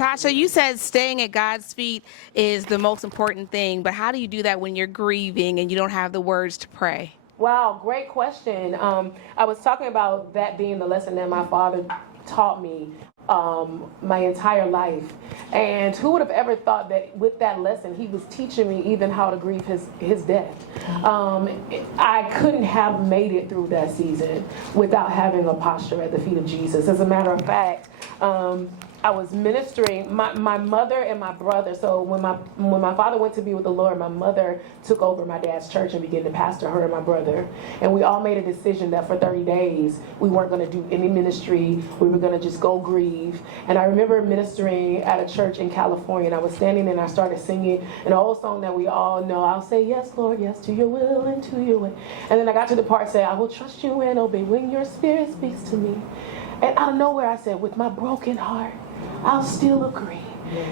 Tasha, you said staying at God's feet is the most important thing, but how do you do that when you're grieving and you don't have the words to pray? Wow, great question. I was talking about that being the lesson that my father taught me my entire life. And who would have ever thought that with that lesson, he was teaching me even how to grieve his death. I couldn't have made it through that season without having a posture at the feet of Jesus. As a matter of fact, I was ministering, my mother and my brother. So when my father went to be with the Lord, my mother took over my dad's church and began to pastor her and my brother. And we all made a decision that for 30 days, we weren't going to do any ministry. We were going to just go grieve. And I remember ministering at a church in California, and I was standing and I started singing an old song that we all know. I'll say, yes, Lord, yes to your will and to your way. And then I got to the part saying, I will trust you and obey when your spirit speaks to me. And out of nowhere, I said, with my broken heart, I'll still agree.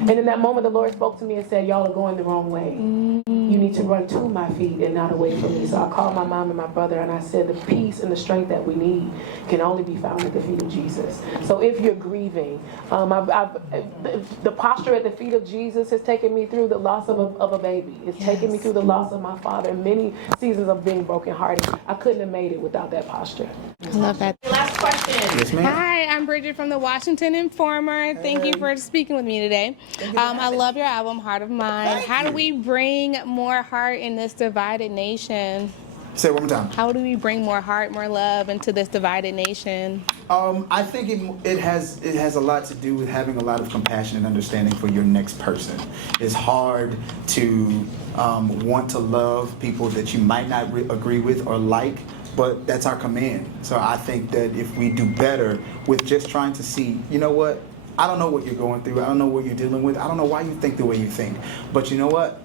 And in that moment, the Lord spoke to me and said, y'all are going the wrong way. You need to run to my feet and not away from me. So I called my mom and my brother, and I said, the peace and the strength that we need can only be found at the feet of Jesus. So if you're grieving, the posture at the feet of Jesus has taken me through the loss of a baby. It's taken me through the loss of my father, many seasons of being brokenhearted. I couldn't have made it without that posture. I love that. Last question. Yes, ma'am. Hi, I'm Bridget from the Washington Informer. Thank you for speaking with me today. I love your album, Heart of Mine. How do we bring more heart in this divided nation? Say it one more time. How do we bring more heart, more love into this divided nation? I think it has a lot to do with having a lot of compassion and understanding for your next person. It's hard to want to love people that you might not agree with or like, but that's our command. So I think that if we do better with just trying to see, you know what? I don't know what you're going through. I don't know what you're dealing with. I don't know why you think the way you think. But you know what?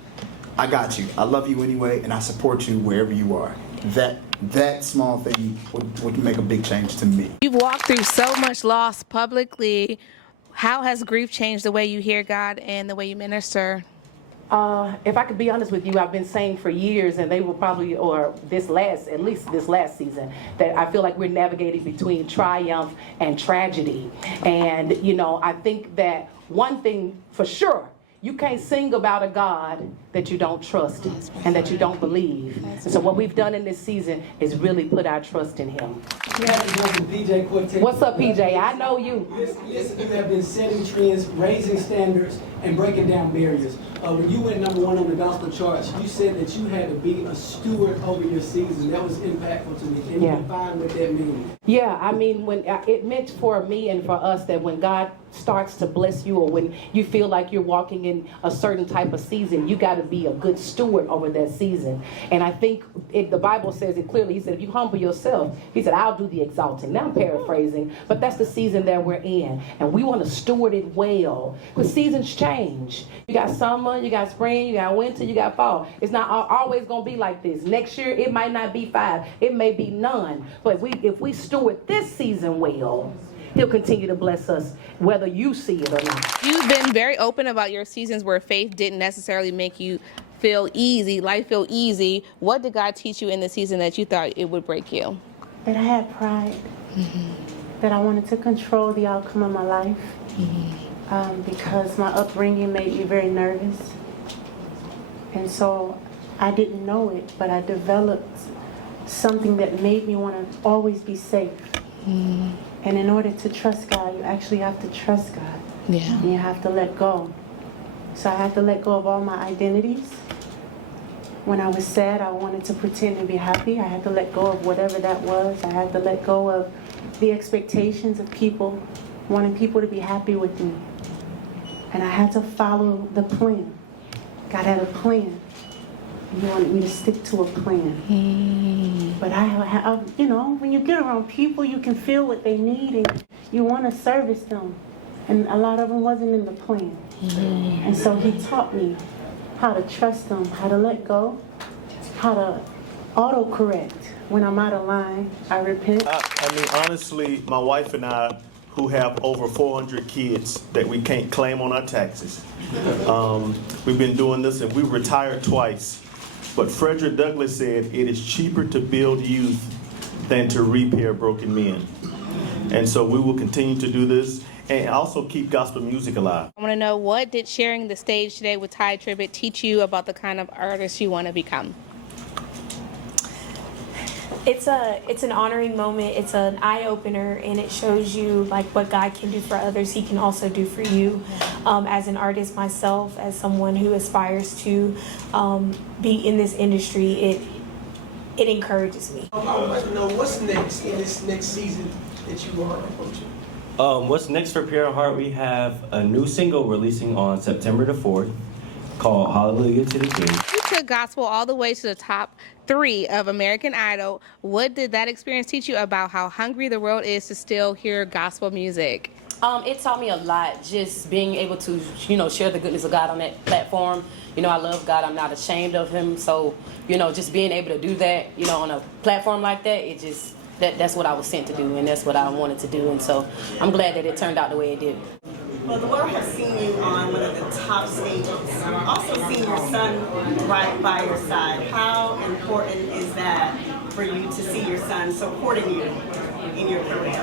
I got you. I love you anyway, and I support you wherever you are. That small thing would make a big change to me. You've walked through so much loss publicly. How has grief changed the way you hear God and the way you minister? If I could be honest with you, I've been saying for years, and they will probably, or at least this last season, that I feel like we're navigating between triumph and tragedy. And, I think that one thing for sure, you can't sing about a God that you don't trust and that you don't believe. And so what we've done in this season is really put our trust in Him. PJ Quartet. What's up, PJ? I know you. Listen, you have been setting trends, raising standards, and breaking down barriers. When you went #1 on the gospel charts, you said that you had to be a steward over your season. That was impactful to me. Can you define what that means? Yeah, I mean, when it meant for me and for us that when God starts to bless you, or when you feel like you're walking in a certain type of season, you got to be a good steward over that season. And I think the Bible says it clearly. He said, if you humble yourself, He said, I'll do the exalting. Now I'm paraphrasing, but that's the season that we're in. And we want to steward it well. Because seasons change. You got summer, you got spring, you got winter, you got fall. It's not always going to be like this. Next year, it might not be 5. It may be none. But if we steward this season well, He'll continue to bless us, whether you see it or not. You've been very open about your seasons where faith didn't necessarily make you feel easy, life feel easy. What did God teach you in the season that you thought it would break you? That I had pride, that I wanted to control the outcome of my life, because my upbringing made me very nervous. And so I didn't know it, but I developed something that made me want to always be safe. And in order to trust God, you actually have to trust God. Yeah. And you have to let go. So I had to let go of all my identities. When I was sad, I wanted to pretend to be happy. I had to let go of whatever that was. I had to let go of the expectations of people, wanting people to be happy with me. And I had to follow the plan. God had a plan. He wanted me to stick to a plan. But I when you get around people, you can feel what they need, and you want to service them. And a lot of them wasn't in the plan. And so He taught me how to trust them, how to let go, how to autocorrect. When I'm out of line, I repent. I mean, honestly, my wife and I, who have over 400 kids that we can't claim on our taxes, we've been doing this, and we retired twice. But Frederick Douglass said, it is cheaper to build youth than to repair broken men. And so we will continue to do this and also keep gospel music alive. I want to know, what did sharing the stage today with Tye Tribbett teach you about the kind of artist you want to become? It's an honoring moment. It's an eye opener, and it shows you like what God can do for others. He can also do for you. As an artist myself, as someone who aspires to be in this industry, it encourages me. I would like to know what's next in this next season that you are approaching. What's next for Pure Heart? We have a new single releasing on September the 4th called Hallelujah to the King. You took gospel all the way to the top 3 of American Idol. What did that experience teach you about how hungry the world is to still hear gospel music? It taught me a lot, just being able to, share the goodness of God on that platform. I love God. I'm not ashamed of him. So, just being able to do that, on a platform like that, that's what I was sent to do, and that's what I wanted to do. And so I'm glad that it turned out the way it did. Well, the world has seen you on one of the top stages. You've also seen your son right by your side. How important is that for you to see your son supporting you in your career?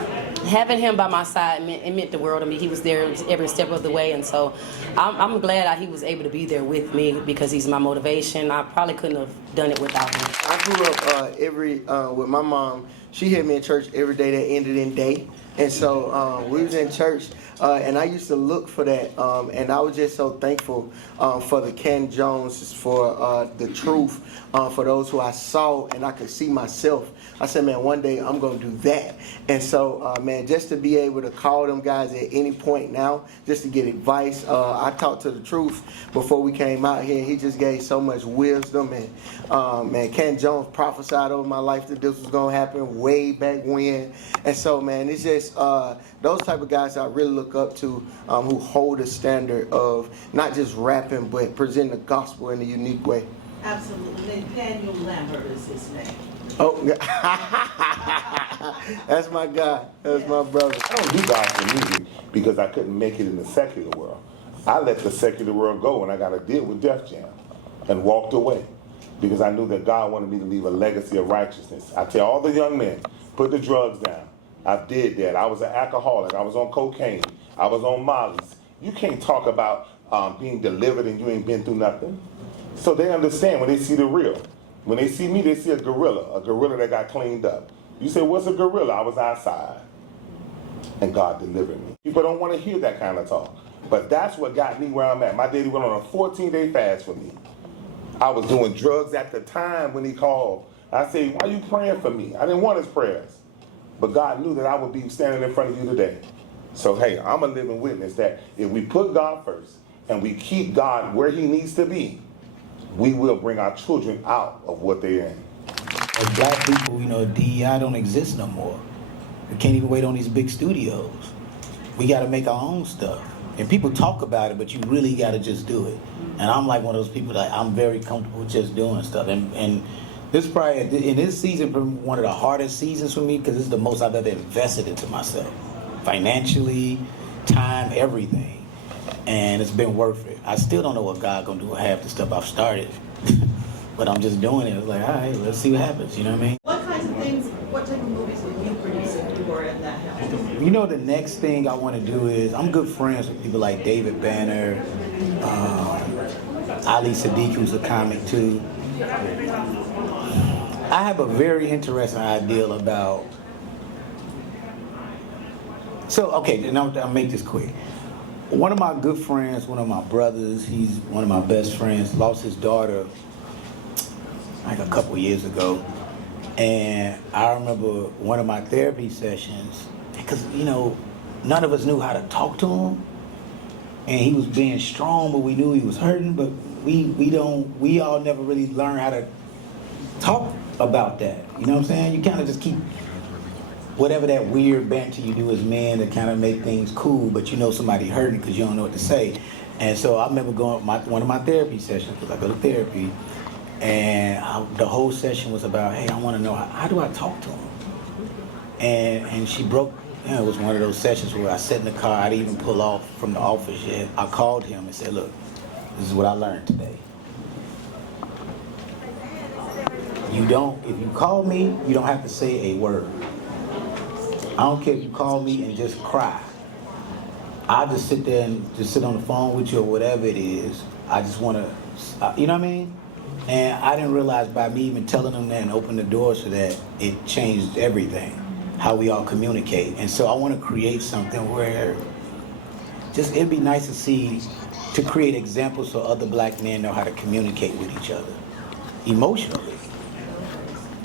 Having him by my side, it meant the world to me. He was there every step of the way, and so I'm glad that he was able to be there with me because he's my motivation. I probably couldn't have done it without him. I grew up with my mom. She had me in church every day that ended in day. And so we was in church, and I used to look for that, and I was just so thankful for the Ken Jones, for the truth, for those who I saw and I could see myself. I said, man, one day I'm going to do that. And so, man, just to be able to call them guys at any point now, just to get advice. I talked to the truth before we came out here. He just gave so much wisdom. And, man, Ken Jones prophesied over my life that this was going to happen way back when. And so, man, it's just those type of guys I really look up to, who hold a standard of not just rapping, but presenting the gospel in a unique way. Absolutely. Nathaniel Lambert is his name. Oh, that's my guy. That's my brother. I don't do gospel music because I couldn't make it in the secular world. I let the secular world go when I got to deal with Def Jam and walked away because I knew that God wanted me to leave a legacy of righteousness. I tell all the young men, put the drugs down. I did that. I was an alcoholic. I was on cocaine. I was on Molly's. You can't talk about being delivered and you ain't been through nothing. So they understand when they see the real. When they see me, they see a gorilla that got cleaned up. You say, what's a gorilla? I was outside, and God delivered me. People don't want to hear that kind of talk, but that's what got me where I'm at. My daddy went on a 14-day fast for me. I was doing drugs at the time when he called. I said, why are you praying for me? I didn't want his prayers, but God knew that I would be standing in front of you today. So, hey, I'm a living witness that if we put God first and we keep God where he needs to be, we will bring our children out of what they're in. As black people, DEI don't exist no more. We can't even wait on these big studios. We got to make our own stuff. And people talk about it, but you really got to just do it. And I'm like one of those people that I'm very comfortable just doing stuff. And this probably, in this season, one of the hardest seasons for me because this is the most I've ever invested into myself. Financially, time, everything. And it's been worth it. I still don't know what God gonna do with half the stuff I've started, but I'm just doing it. It's like, all right, let's see what happens. You know what I mean? What kinds of things, what type of movies would you produce if you were in that house? The next thing I want to do is I'm good friends with people like David Banner, Ali Sadiq, who's a comic too. I have a very interesting idea about. So okay, and I'll make this quick. One of my good friends, one of my brothers, he's one of my best friends, lost his daughter like a couple years ago. And I remember one of my therapy sessions, because, none of us knew how to talk to him. And he was being strong, but we knew he was hurting, but we all never really learned how to talk about that. You know what I'm saying? You kind of just keep whatever that weird banter you do as men to kind of make things cool, but somebody hurting because you don't know what to say. And so I remember going one of my therapy sessions, because I go to therapy, and the whole session was about, hey, I want to know, how do I talk to him? And she broke, it was one of those sessions where I sat in the car, I didn't even pull off from the office yet. I called him and said, look, this is what I learned today. If you call me, you don't have to say a word. I don't care if you call me and just cry. I'll just sit there and just sit on the phone with you or whatever it is. I just want to, you know what I mean? And I didn't realize by me even telling them that and opening the doors to that, it changed everything, how we all communicate. And so I want to create something where just it'd be nice to see, to create examples so other black men know how to communicate with each other emotionally.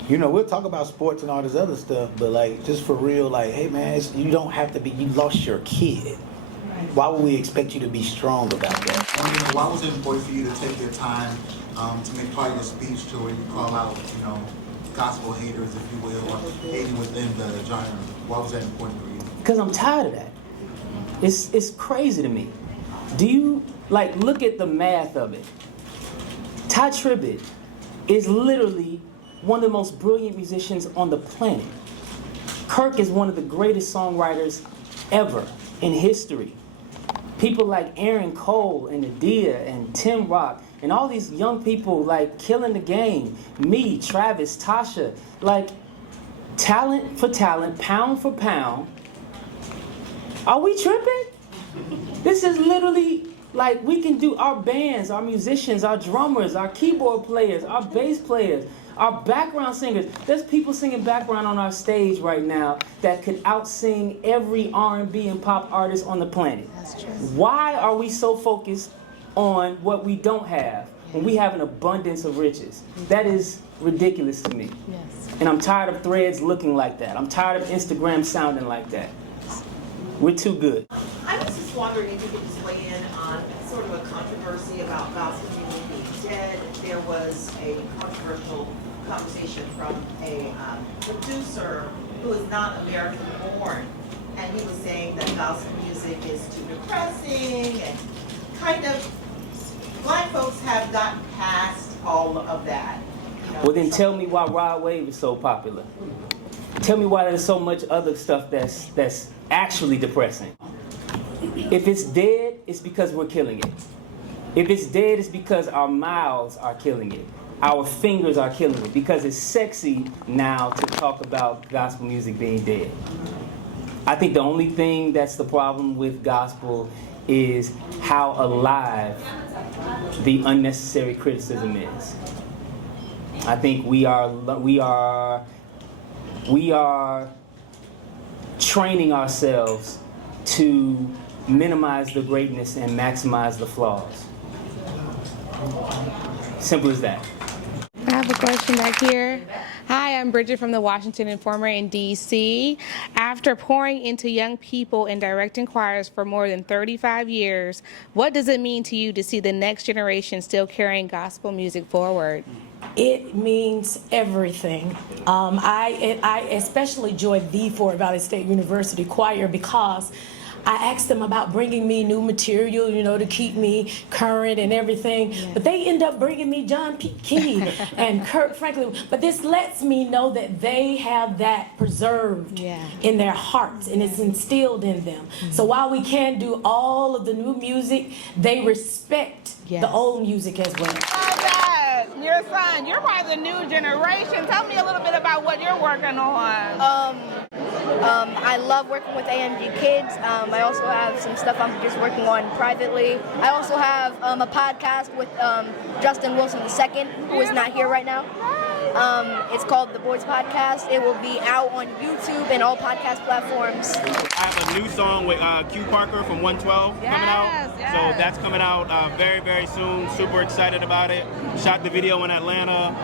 You know, we'll talk about sports and all this other stuff, but like, just for real, like, hey man, you don't have to be, you lost your kid. Why would we expect you to be strong about that? And, you know, why was it important for you to take your time to make part of your speech to where you call out, you know, gospel haters, if you will, or hating within the genre? Why was that important for you? Because I'm tired of that. It's crazy to me. Do you, like, look at the math of it? Ty Tribbett is literally one of the most brilliant musicians on the planet. Kirk is one of the greatest songwriters ever in history. People like Aaron Cole and Adia and Tim Rock and all these young people like killing the game. Me, Travis, Tasha, like talent for talent, pound for pound. Are we tripping? This is literally like we can do our bands, our musicians, our drummers, our keyboard players, our bass players, our background singers. There's people singing background on our stage right now that could out-sing every R&B and pop artist on the planet. That's true. Why are we so focused on what we don't have when we have an abundance of riches? That is ridiculous to me. Yes. And I'm tired of Threads looking like that. I'm tired of Instagram sounding like that. We're too good. I was just wondering if you could just weigh in on sort of a controversy about gospel music being dead. There was a controversial conversation from a producer who is not American born, and he was saying that gospel music is too depressing and kind of black folks have gotten past all of that. You know, Well, then tell me why Rod Wave is so popular. Tell me why there's so much other stuff that's actually depressing. If it's dead, it's because we're killing it. If it's dead, it's because our mouths are killing it. Our fingers are killing it. Because it's sexy now to talk about gospel music being dead. I think the only thing that's the problem with gospel is how alive the unnecessary criticism is. I think we are training ourselves to minimize the greatness and maximize the flaws. Simple as that. I have a question back here. Hi, I'm Bridget from the Washington Informer in D.C. After pouring into young people and directing choirs for more than 35 years, what does it mean to you to see the next generation still carrying gospel music forward? It means everything. I especially joined the Fort Valley State University Choir because I asked them about bringing me new material, you know, to keep me current and everything. Yeah. But they end up bringing me John P. Key and Kirk Franklin. But this lets me know that they have that preserved in their hearts and it's instilled in them. Mm-hmm. So while we can't do all of the new music, they respect the old music as well. Your son, you're part of the new generation. Tell me a little bit about what you're working on. I love working with AMG Kids. I also have some stuff I'm just working on privately. I also have a podcast with Justin Wilson II, who is not here right now. It's called The Boys Podcast. It will be out on YouTube and all podcast platforms. I have a new song with Q Parker from 112 coming out. So that's coming out very, very soon. Super excited about it. Shot the video in Atlanta.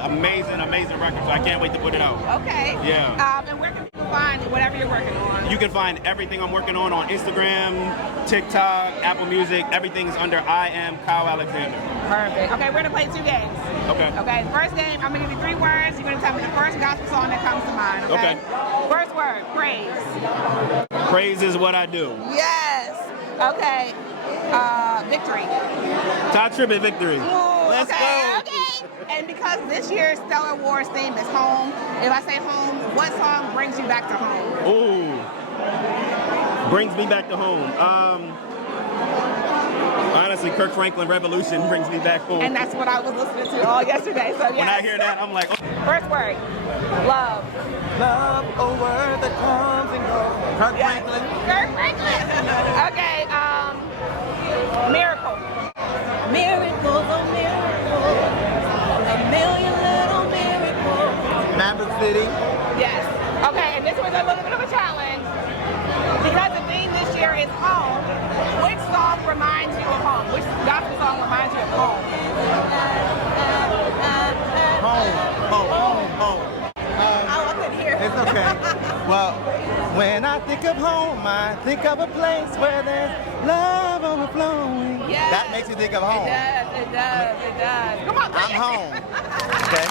Amazing record. So I can't wait to put it out. Okay. Yeah. And where can people find whatever you're working on? You can find everything I'm working on Instagram, TikTok, Apple Music. Everything's under I Am Kyle Alexander. Perfect. Okay, we're gonna play 2 games. Okay. Okay, the first game, I'm gonna give you 3 words. You're gonna tell me the first gospel song that comes to mind, okay? First word, praise. Praise is what I do. Yes. Okay. Victory. Ty Tribbett, Victory. Ooh, Let's go. Okay. And because this year's Stellar Wars theme is home, if I say home, what song brings you back to home? Ooh. Brings me back to home. I honestly, Kirk Franklin Revolution brings me back home. And that's what I was listening to all yesterday. So yes. When I hear that, I'm like, oh. First word, love. Love, a word that comes and goes. Kirk Franklin. Kirk Franklin. Okay, miracle. Miracles, oh miracles. A million little miracles. Maverick City. Yes. Okay, and this was a little bit of a challenge. Because the theme this year is home, which song reminds you of home? Which gospel song reminds you of home? Home. Oh, I couldn't hear. It's okay. Well, when I think of home, I think of a place where there's love overflowing. Yes. That makes me think of home. It does. Come on. I'm home. Okay.